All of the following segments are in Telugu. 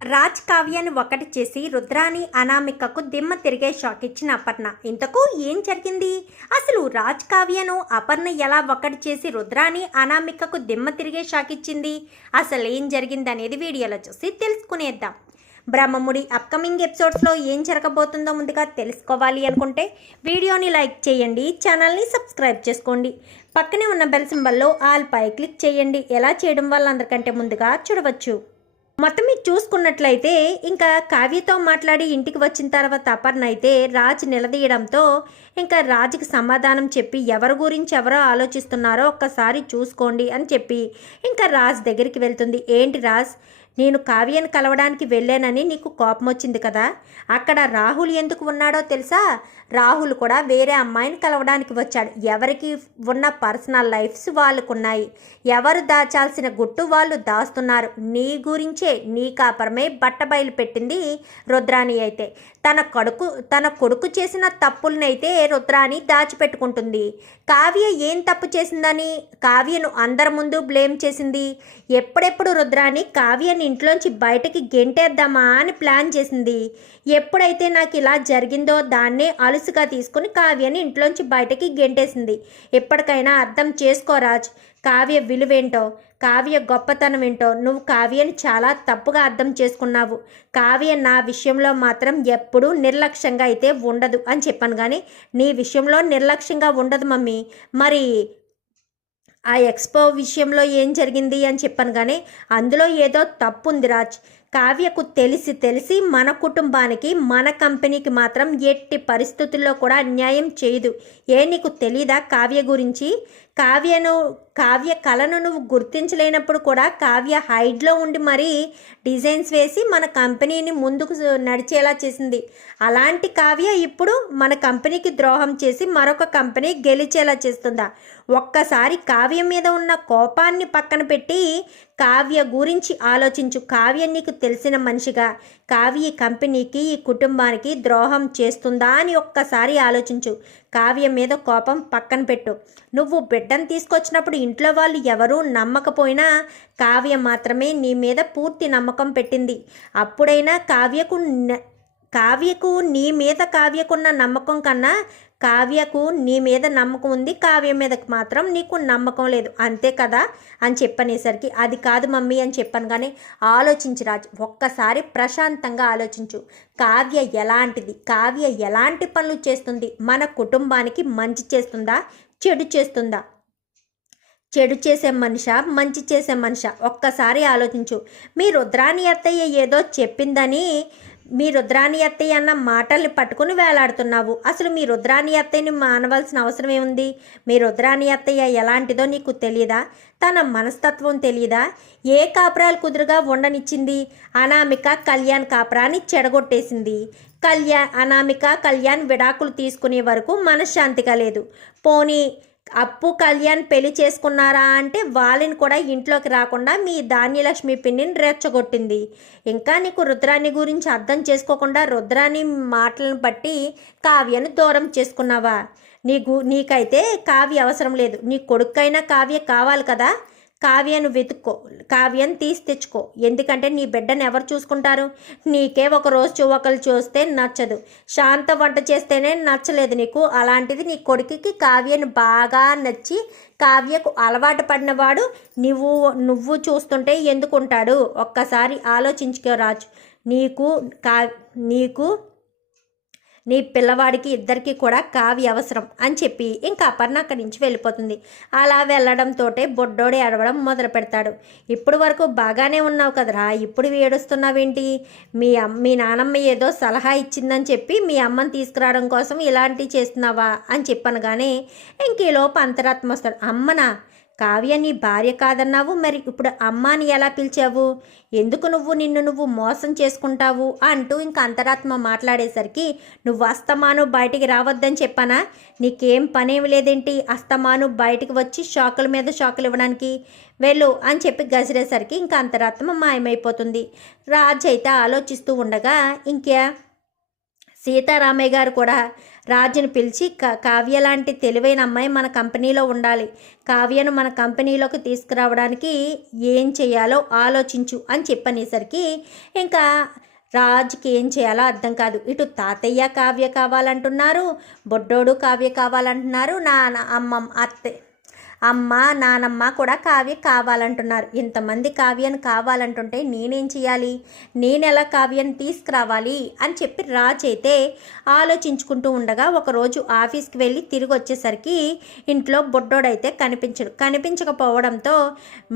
రాజ్ కావ్యాన్ని ఒకటి చేసి రుద్రాని అనామికకు దిమ్మ తిరిగే షాక్ ఇచ్చిన అపర్ణ. ఇంతకు ఏం జరిగింది? అసలు రాజ్ కావ్యను అపర్ణ ఎలా ఒకటి చేసి రుద్రాని అనామికకు దిమ్మ తిరిగే షాక్ ఇచ్చింది? అసలు ఏం జరిగింది అనేది వీడియోలో చూసి తెలుసుకునేద్దాం. బ్రహ్మముడి అప్కమింగ్ ఎపిసోడ్స్లో ఏం జరగబోతుందో ముందుగా తెలుసుకోవాలి అనుకుంటే వీడియోని లైక్ చేయండి, ఛానల్ని సబ్స్క్రైబ్ చేసుకోండి, పక్కనే ఉన్న బెల్ సింబల్లో ఆల్ పై క్లిక్ చేయండి. ఎలా చేయడం వల్ల అందరికంటే ముందుగా చూడవచ్చు. మొత్తం మీరు చూసుకున్నట్లయితే ఇంకా కావ్యతో మాట్లాడి ఇంటికి వచ్చిన తర్వాత అపర్ణ అయితే రాజ్ నిలదీయడంతో ఇంకా రాజుకి సమాధానం చెప్పి ఎవరి గురించి ఎవరో ఆలోచిస్తున్నారో ఒక్కసారి చూసుకోండి అని చెప్పి ఇంకా రాజ్ దగ్గరికి వెళ్తుంది. ఏంటి రాజ్, నేను కావ్యను కలవడానికి వెళ్ళానని నీకు కోపం వచ్చింది కదా, అక్కడ రాహుల్ ఎందుకు ఉన్నాడో తెలుసా? రాహుల్ కూడా వేరే అమ్మాయిని కలవడానికి వచ్చాడు. ఎవరికి ఉన్న పర్సనల్ లైఫ్స్ వాళ్ళకున్నాయి, ఎవరు దాచాల్సిన గుట్టు వాళ్ళు దాస్తున్నారు. నీ గురించే నీ కాపరమే బట్టబయలు పెట్టింది రుద్రాణి. అయితే తన కొడుకు చేసిన తప్పులనైతే రుద్రాణి దాచిపెట్టుకుంటుంది. కావ్య ఏం తప్పు చేసిందని కావ్యను అందరి ముందు బ్లేమ్ చేసింది. ఎప్పుడెప్పుడు రుద్రాణి కావ్యని ఇంట్లోంచి బయటకి గెంటేద్దామా అని ప్లాన్ చేసింది. ఎప్పుడైతే నాకు ఇలా జరిగిందో దాన్నే అలుసుగా తీసుకుని కావ్యని ఇంట్లోంచి బయటకి గెంటేసింది. ఎప్పటికైనా అర్థం చేసుకోరాజ్, కావ్య విలువేంటో, కావ్య గొప్పతనం ఏంటో. నువ్వు కావ్యని చాలా తప్పుగా అర్థం చేసుకున్నావు. కావ్య నా విషయంలో మాత్రం ఎప్పుడూ నిర్లక్ష్యంగా అయితే ఉండదు అని చెప్పాను, కానీ నీ విషయంలో నిర్లక్ష్యంగా ఉండదు మమ్మీ. మరి ఆ ఎక్స్పో విషయంలో ఏం జరిగింది అని చెప్పాను, కానీ అందులో ఏదో తప్పు ఉంది రాజ్. కావ్యకు తెలిసి మన కుటుంబానికి మన కంపెనీకి మాత్రం ఎట్టి పరిస్థితుల్లో కూడా అన్యాయం చేయదు. నీకు తెలీదా కావ్య గురించి? కావ్య కళను నువ్వు గుర్తించలేనప్పుడు కూడా కావ్య హైడ్లో ఉండి మరీ డిజైన్స్ వేసి మన కంపెనీని ముందుకు నడిచేలా చేసింది. అలాంటి కావ్య ఇప్పుడు మన కంపెనీకి ద్రోహం చేసి మరొక కంపెనీ గెలిచేలా చేస్తుందా? ఒక్కసారి కావ్య మీద ఉన్న కోపాన్ని పక్కన పెట్టి కావ్య గురించి ఆలోచించు. కావ్య నీకు తెలిసిన మనిషిగా కావ్య ఈ కంపెనీకి ఈ కుటుంబానికి ద్రోహం చేస్తుందా అని ఒక్కసారి ఆలోచించు. కావ్య మీద కోపం పక్కన పెట్టు. నువ్వు బిడ్డను తీసుకొచ్చినప్పుడు ఇంట్లో వాళ్ళు ఎవరూ నమ్మకపోయినా కావ్య మాత్రమే నీ మీద పూర్తి నమ్మకం పెట్టింది. అప్పుడైనా కావ్యకు నీ మీద కావ్యకున్న నమ్మకం కన్నా కావ్యకు నీ మీద నమ్మకం ఉంది, కావ్య మీదకి మాత్రం నీకు నమ్మకం లేదు, అంతే కదా అని చెప్పనేసరికి అది కాదు మమ్మీ అని చెప్పాను. కానీ ఆలోచించు రాజు, ఒక్కసారి ప్రశాంతంగా ఆలోచించు. కావ్య ఎలాంటిది, కావ్య ఎలాంటి పనులు చేస్తుంది, మన కుటుంబానికి మంచి చేస్తుందా చెడు చేస్తుందా? చెడు చేసే మనిషా మంచి చేసే మనిషా? ఒక్కసారి ఆలోచించు. మీ రుద్రాణి అత్తయ్య ఏదో చెప్పిందని మీ రుద్రాణి అత్తయ్య అన్న మాటల్ని పట్టుకుని వేలాడుతున్నావు. అసలు మీ రుద్రాణి అత్తయ్యని మానవలసిన అవసరం ఏముంది? మీ రుద్రాణి అత్తయ్య ఎలాంటిదో నీకు తెలియదా? తన మనస్తత్వం తెలియదా? ఏ కాపురాలు కుదురుగా ఉండనిచ్చింది? అనామిక కళ్యాణ్ కాపురాన్ని చెడగొట్టేసింది. అనామిక కళ్యాణ్ విడాకులు తీసుకునే వరకు మనశ్శాంతిగా లేదు. పోనీ అప్పు కళ్యాణ్ పెళ్లి చేసుకున్నారా అంటే వాళ్ళని కూడా ఇంట్లోకి రాకుండా మీ ధాన్యలక్ష్మి పిన్నిని రెచ్చగొట్టింది. ఇంకా నీకు రుద్రాణి గురించి అర్థం చేసుకోకుండా రుద్రాణి మాటలను బట్టి కావ్యను దూరం చేసుకున్నావా? నీకైతే కావ్య అవసరం లేదు. నీ కొడుకైనా కావ్య కావాలి కదా. కావ్యను వెతుక్కో, కావ్యను తీసి తెచ్చుకో. ఎందుకంటే నీ బిడ్డను ఎవరు చూసుకుంటారు? నీకే ఒకరు చూస్తే నచ్చదు. శాంత వంట చేస్తేనే నచ్చలేదు నీకు. అలాంటిది నీ కొడుకుకి కావ్యను బాగా నచ్చి కావ్యకు అలవాటు పడినవాడు నువ్వు చూస్తుంటే ఎందుకుంటాడు? ఒక్కసారి ఆలోచించుకోరాజు. నీకు నీ పిల్లవాడికి ఇద్దరికి కూడా కావ్య అవసరం అని చెప్పి ఇంకా అపర్ణ అక్కడి నుంచి వెళ్ళిపోతుంది. అలా వెళ్ళడంతో బొడ్డోడి ఏడవడం మొదలు పెడతాడు. ఇప్పుడు వరకు బాగానే ఉన్నావు కదరా, ఇప్పుడు ఏడుస్తున్నావేంటి? మీ నానమ్మ ఏదో సలహా ఇచ్చిందని చెప్పి మీ అమ్మని తీసుకురావడం కోసం ఇలాంటివి చేస్తున్నావా అని చెప్పాను. కానీ ఇంకేలోపు అంతరాత్మ వస్తాడు. అమ్మనా? కావ్య నీ భార్య కాదన్నావు, మరి ఇప్పుడు అమ్మాని ఎలా పిలిచావు? ఎందుకు నిన్ను నువ్వు మోసం చేసుకుంటావు అంటూ ఇంకా అంతరాత్మ మాట్లాడేసరికి నువ్వు అస్తమాను బయటికి రావద్దని చెప్పానా? నీకేం పనేమి లేదేంటి అస్తమాను బయటికి వచ్చి షాకుల మీద షాకులు ఇవ్వడానికి? వెళ్ళు అని చెప్పి గసిరేసరికి ఇంకా అంతరాత్మ మాయమైపోతుంది. రాజ్ అయితే ఆలోచిస్తూ ఉండగా సీతారామయ్య గారు కూడా రాజుని పిలిచి కావ్య లాంటి తెలివైన అమ్మాయి మన కంపెనీలో ఉండాలి, కావ్యను మన కంపెనీలోకి తీసుకురావడానికి ఏం చేయాలో ఆలోచించు అని చెప్పనేసరికి ఇంకా రాజుకి ఏం చేయాలో అర్థం కాదు. ఇటు తాతయ్య కావ్య కావాలంటున్నారు, బొడ్డోడు కావ్య కావాలంటున్నారు, అమ్మ నానమ్మ కూడా కావ్య కావాలంటున్నారు. ఇంతమంది కావ్యను కావాలంటుంటే నేనేం చేయాలి, నేను ఎలా కావ్యను తీసుకురావాలి అని చెప్పి రాజు అయితే ఆలోచించుకుంటూ ఉండగా ఒకరోజు ఆఫీస్కి వెళ్ళి తిరిగి వచ్చేసరికి ఇంట్లో బొడ్డోడైతే కనిపించకపోవడంతో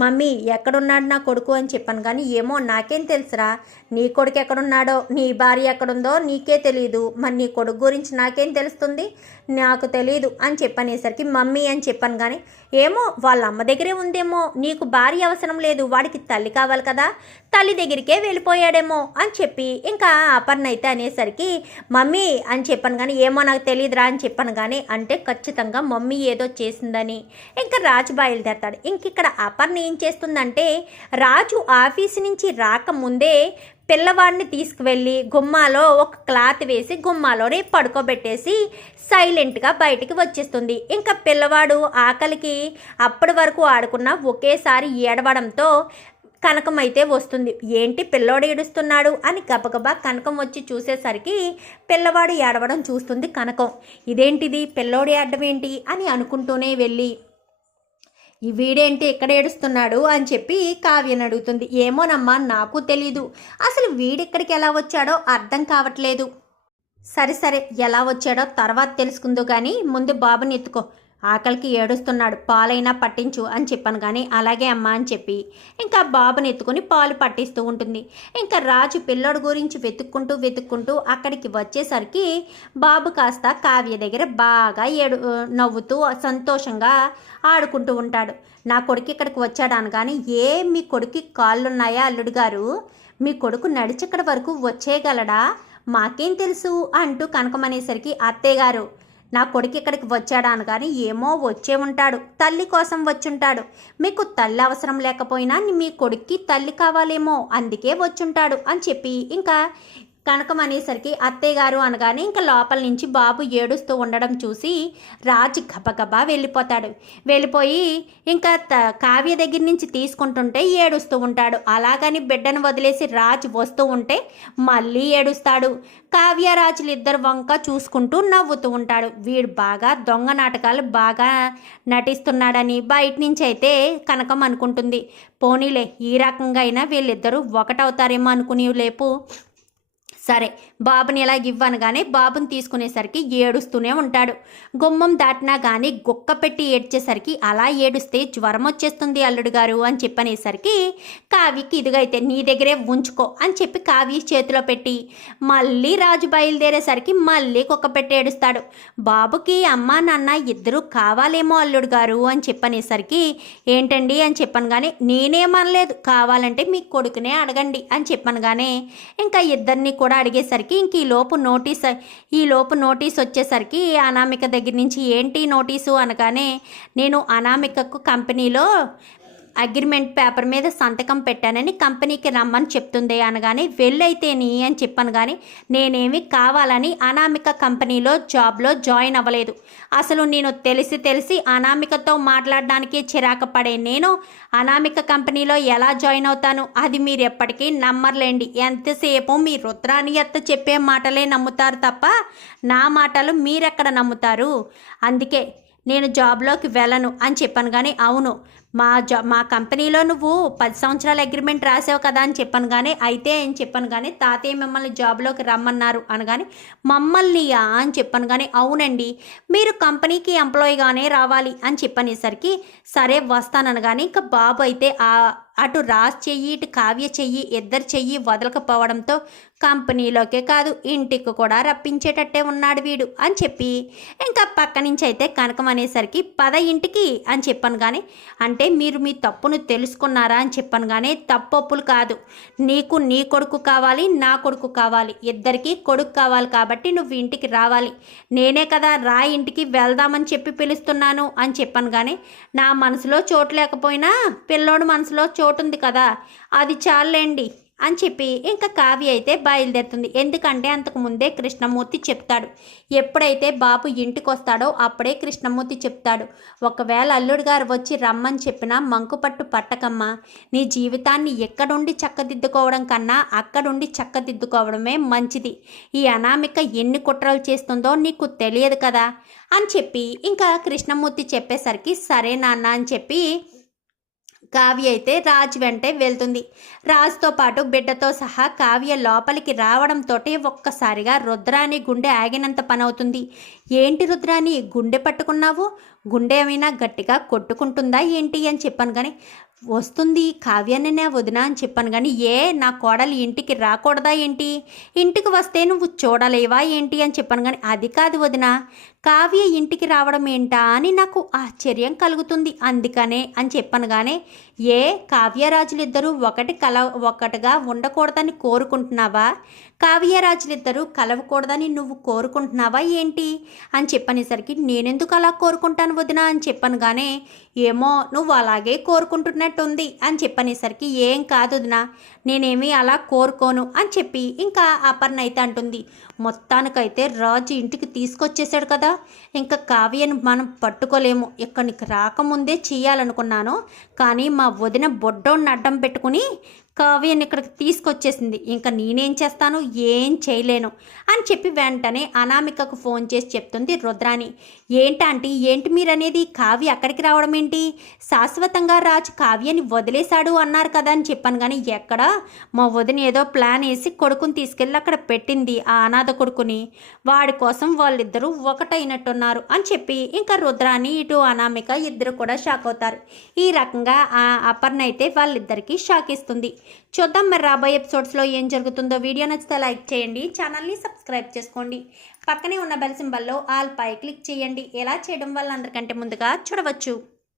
మమ్మీ ఎక్కడున్నాడు నా కొడుకు అని చెప్పాను. కానీ ఏమో నాకేం తెలుసురా, నీ కొడుకు ఎక్కడున్నాడో, నీ భార్య ఎక్కడుందో నీకే తెలియదు, మరి నీ కొడుకు గురించి నాకేం తెలుస్తుంది, నాకు తెలియదు అని చెప్పనేసరికి మమ్మీ అని చెప్పాను. కానీ ఏమో వాళ్ళ అమ్మ దగ్గరే ఉందేమో, నీకు భార్య అవసరం లేదు, వాడికి తల్లి కావాలి కదా, తల్లి దగ్గరికే వెళ్ళిపోయాడేమో అని చెప్పి ఇంకా అపర్ణ అయితే అనేసరికి మమ్మీ అని చెప్పాను. కానీ ఏమో నాకు తెలియదురా అని చెప్పాను. కానీ అంటే ఖచ్చితంగా మమ్మీ ఏదో చేసిందని ఇంకా రాజు బయలుదేరతాడు. ఇంక ఇక్కడ అపర్ణ ఏం చేస్తుందంటే రాజు ఆఫీసు నుంచి రాకముందే పిల్లవాడిని తీసుకువెళ్ళి గుమ్మాలో ఒక క్లాత్ వేసి గుమ్మాలోనే పడుకోబెట్టేసి సైలెంట్గా బయటికి వచ్చేస్తుంది. ఇంకా పిల్లవాడు ఆకలికి అప్పటి వరకు ఆడుకున్న ఒకేసారి ఏడవడంతో కనకం అయితే వస్తుంది. ఏంటి పిల్లోడు ఏడుస్తున్నాడు అని గబగబా కనకం వచ్చి చూసేసరికి పిల్లవాడు ఏడవడం చూస్తుంది కనకం. ఇదేంటిది పిల్లోడు ఏడడం ఏంటి అని అనుకుంటూనే వెళ్ళి ఈ వీడేంటి ఇక్కడ ఏడుస్తున్నాడు అని చెప్పి కావ్యని అడుగుతుంది. ఏమోనమ్మా నాకు తెలీదు, అసలు వీడిక్కడికి ఎలా వచ్చాడో అర్థం కావట్లేదు. సరే ఎలా వచ్చాడో తర్వాత తెలుసుకుందో కానీ ముందు బాబుని ఎత్తుకో, ఆకలికి ఏడుస్తున్నాడు, పాలైనా పట్టించు అని చెప్పాను. కానీ అలాగే అమ్మ అని చెప్పి ఇంకా బాబుని ఎత్తుకొని పాలు పట్టిస్తూ ఉంటుంది. ఇంకా రాజు పిల్లోడు గురించి వెతుక్కుంటూ అక్కడికి వచ్చేసరికి బాబు కాస్త కావ్య దగ్గర బాగా నవ్వుతూ సంతోషంగా ఆడుకుంటూ ఉంటాడు. నా కొడుకు ఇక్కడికి వచ్చాడు అనగానే మీ కొడుకు కాళ్ళున్నాయా అల్లుడు గారు, మీ కొడుకు నడిచిక్కడి వరకు వచ్చేయగలడా, మాకేం తెలుసు అంటూ కనకమనేసరికి అత్తయ్య గారు నా కొడుకు ఇక్కడికి వచ్చాడా అనగానే ఏమో వచ్చే ఉంటాడు, తల్లి కోసం వచ్చుంటాడు, మీకు తల్లి అవసరం లేకపోయినా మీ కొడుక్కి తల్లి కావాలేమో అందుకే వచ్చుంటాడు అని చెప్పి ఇంకా కనకం అనేసరికి అత్తయ్య గారు అనగానే ఇంకా లోపల నుంచి బాబు ఏడుస్తూ ఉండడం చూసి రాజు గబగబా వెళ్ళిపోయి ఇంకా కావ్య దగ్గర నుంచి తీసుకుంటుంటే ఏడుస్తూ ఉంటాడు. అలాగని బిడ్డను వదిలేసి రాజు వస్తూ ఉంటే మళ్ళీ ఏడుస్తాడు. కావ్య రాజులు ఇద్దరు వంక చూసుకుంటూ నవ్వుతూ ఉంటాడు. వీడు బాగా దొంగ నాటకాలు బాగా నటిస్తున్నాడని బయట నుంచి అయితే కనకం అనుకుంటుంది. పోనీలే ఈ రకంగా అయినా వీళ్ళిద్దరూ ఒకటవుతారేమో అనుకుని లేపు సరే బాబుని ఎలా ఇవ్వనగానే బాబుని తీసుకునేసరికి ఏడుస్తూనే ఉంటాడు. గుమ్మం దాటినా కానీ గుక్క పెట్టి ఏడ్చేసరికి అలా ఏడుస్తే జ్వరం వచ్చేస్తుంది అల్లుడు గారు అని చెప్పనేసరికి కావ్యకి ఇదిగైతే నీ దగ్గరే ఉంచుకో అని చెప్పి కావ్య చేతిలో పెట్టి మళ్ళీ రాజు బయలుదేరేసరికి మళ్ళీ కుక్క పెట్టి ఏడుస్తాడు. బాబుకి అమ్మ నాన్న ఇద్దరు కావాలేమో అల్లుడు గారు అని చెప్పనేసరికి ఏంటండి అని చెప్పను. కానీ నేనేమనలేదు, కావాలంటే మీ కొడుకునే అడగండి అని చెప్పను. కానీ ఇంకా ఇద్దరిని కూడా అడిగేసరికి ఇంక ఈ లోపు నోటీస్ వచ్చేసరికి అనామిక దగ్గర నుంచి ఏంటి నోటీసు అనగానే నేను అనామికకు కంపెనీలో అగ్రిమెంట్ పేపర్ మీద సంతకం పెట్టానని కంపెనీకి రమ్మని చెప్తుంది అనగానే వెళ్ళైతేని అని చెప్పాను. కానీ నేనేమి కావాలని అనామిక కంపెనీలో జాబ్లో జాయిన్ అవ్వలేదు. అసలు నేను తెలిసి అనామికతో మాట్లాడడానికి చిరాకు పడే నేను అనామిక కంపెనీలో ఎలా జాయిన్ అవుతాను, అది మీరు ఎప్పటికీ నమ్మర్లేండి. ఎంతసేపు మీ రుద్రాని అత్త చెప్పే మాటలే నమ్ముతారు తప్ప నా మాటలు మీరెక్కడ నమ్ముతారు, అందుకే నేను జాబ్లోకి వెళ్ళను అని చెప్పాను. కానీ అవును మా కంపెనీలో నువ్వు 10 సంవత్సరాల అగ్రిమెంట్ రాసావు కదా అని చెప్పాను. కానీ అయితే అని చెప్పాను. కానీ తాతయ్య మిమ్మల్ని జాబ్లోకి రమ్మన్నారు అనగానే మమ్మల్నియా అని చెప్పాను. కానీ అవునండి మీరు కంపెనీకి ఎంప్లాయీగానే రావాలి అని చెప్పనేసరికి సరే వస్తాననగానే ఇంకా బాబు అయితే అటు రాజ్ చెయ్యి ఇటు కావ్య చెయ్యి ఇద్దరు చెయ్యి వదలకపోవడంతో కంపెనీలోకే కాదు ఇంటికి కూడా రప్పించేటట్టే ఉన్నాడు వీడు అని చెప్పి ఇంకా పక్క నుంచి అయితే కనకం అనేసరికి పద ఇంటికి అని చెప్పాను. కానీ అంటే మీరు మీ తప్పును తెలుసుకున్నారా అని చెప్పాను. కానీ తప్పొప్పులు కాదు, నీకు నీ కొడుకు కావాలి, నా కొడుకు కావాలి, ఇద్దరికి కొడుకు కావాలి కాబట్టి నువ్వు ఇంటికి రావాలి, నేనే కదా రా ఇంటికి వెళ్దామని చెప్పి పిలుస్తున్నాను అని చెప్పాను. కానీ నా మనసులో చోటు లేకపోయినా పిల్లోడు మనసులో చోటు ఉంది కదా, అది చాలండి అని చెప్పి ఇంకా కావ్య అయితే బయలుదేరుతుంది. ఎందుకంటే అంతకు ముందే కృష్ణమూర్తి చెప్తాడు, ఎప్పుడైతే బాబు ఇంటికి వస్తాడో అప్పుడే కృష్ణమూర్తి చెప్తాడు, ఒకవేళ అల్లుడు గారు వచ్చి రమ్మని చెప్పినా మంకుపట్టు పట్టకమ్మా, నీ జీవితాన్ని ఎక్కడుండి చక్కదిద్దుకోవడం కన్నా అక్కడుండి చక్కదిద్దుకోవడమే మంచిది. ఈ అనామిక ఎన్ని కుట్రలు చేస్తుందో నీకు తెలియదు కదా అని చెప్పి ఇంకా కృష్ణమూర్తి చెప్పేసరికి సరే నాన్న అని చెప్పి కావ్య అయితే రాజ్ వెంటే వెళ్తుంది. రాజ్తో పాటు బిడ్డతో సహా కావ్య లోపలికి రావడంతో ఒక్కసారిగా రుద్రాని గుండె ఆగినంత పనవుతుంది. ఏంటి రుద్రాని గుండె పట్టుకున్నావు, గుండె ఏమైనా గట్టిగా కొట్టుకుంటుందా ఏంటి అని చెప్పాను. కానీ వస్తుంది కావ్యాన్నే వదినా అని చెప్పాను. కానీ నా కోడలు ఇంటికి రాకూడదా ఏంటి, ఇంటికి వస్తే నువ్వు చూడలేవా ఏంటి అని చెప్పాను. కానీ అది కాదు వదినా, కావ్య ఇంటికి రావడం ఏంటా అని నాకు ఆశ్చర్యం కలుగుతుంది, అందుకనే అని చెప్పాను. కానీ కావ్యరాజులిద్దరూ ఒకటిగా ఉండకూడదని కోరుకుంటున్నావా, కావ్యరాజులిద్దరూ కలవకూడదని నువ్వు కోరుకుంటున్నావా ఏంటి అని చెప్పనేసరికి నేనెందుకు అలా కోరుకుంటాను వదినా అని చెప్పాను. కానీ ఏమో నువ్వు అలాగే కోరుకుంటున్నట్టుంది అని చెప్పనేసరికి ఏం కాదు వదినా, నేనేమీ అలా కోరుకోను అని చెప్పి ఇంకా అపర్ణ అయితే అంటుంది, మొత్తానికైతే రాజు ఇంటికి తీసుకొచ్చేసాడు కదా, ఇంకా కావ్యను మనం పట్టుకోలేము, ఇక్కడికి రాకముందే చేయాలనుకున్నాను, కానీ మా వదిన బొడ్డోని అడ్డం పెట్టుకుని కావ్యని ఇక్కడికి తీసుకొచ్చేసింది, ఇంకా నేనేం చేస్తాను, ఏం చేయలేను అని చెప్పి వెంటనే అనామికకు ఫోన్ చేసి చెప్తుంది రుద్రాని. ఏంటంటే ఏంటి మీరనేది, కావ్య అక్కడికి రావడం ఏంటి, శాశ్వతంగా రాజు కావ్యని వదిలేశాడు అన్నారు కదా అని చెప్పాను. కానీ ఎక్కడ, మా వదిన ఏదో ప్లాన్ వేసి కొడుకుని తీసుకెళ్ళి అక్కడ పెట్టింది, ఆ అనాథ కొడుకుని, వాడి కోసం వాళ్ళిద్దరూ ఒకటైనట్టున్నారు అని చెప్పి ఇంకా రుద్రాని ఇటు అనామిక ఇద్దరు కూడా షాక్ అవుతారు. ఈ రకంగా ఆ అపర్ణ అయితే వాళ్ళిద్దరికీ షాక్ ఇస్తుంది. చూద్దాం మరి రాబోయే ఎపిసోడ్స్లో ఏం జరుగుతుందో. వీడియో నచ్చితే లైక్ చేయండి, ఛానల్ని సబ్స్క్రైబ్ చేసుకోండి, పక్కనే ఉన్న బెల్ సింబల్లో ఆల్ పై క్లిక్ చేయండి. ఎలా చేయడం వల్ల అందరికంటే ముందుగా చూడవచ్చు.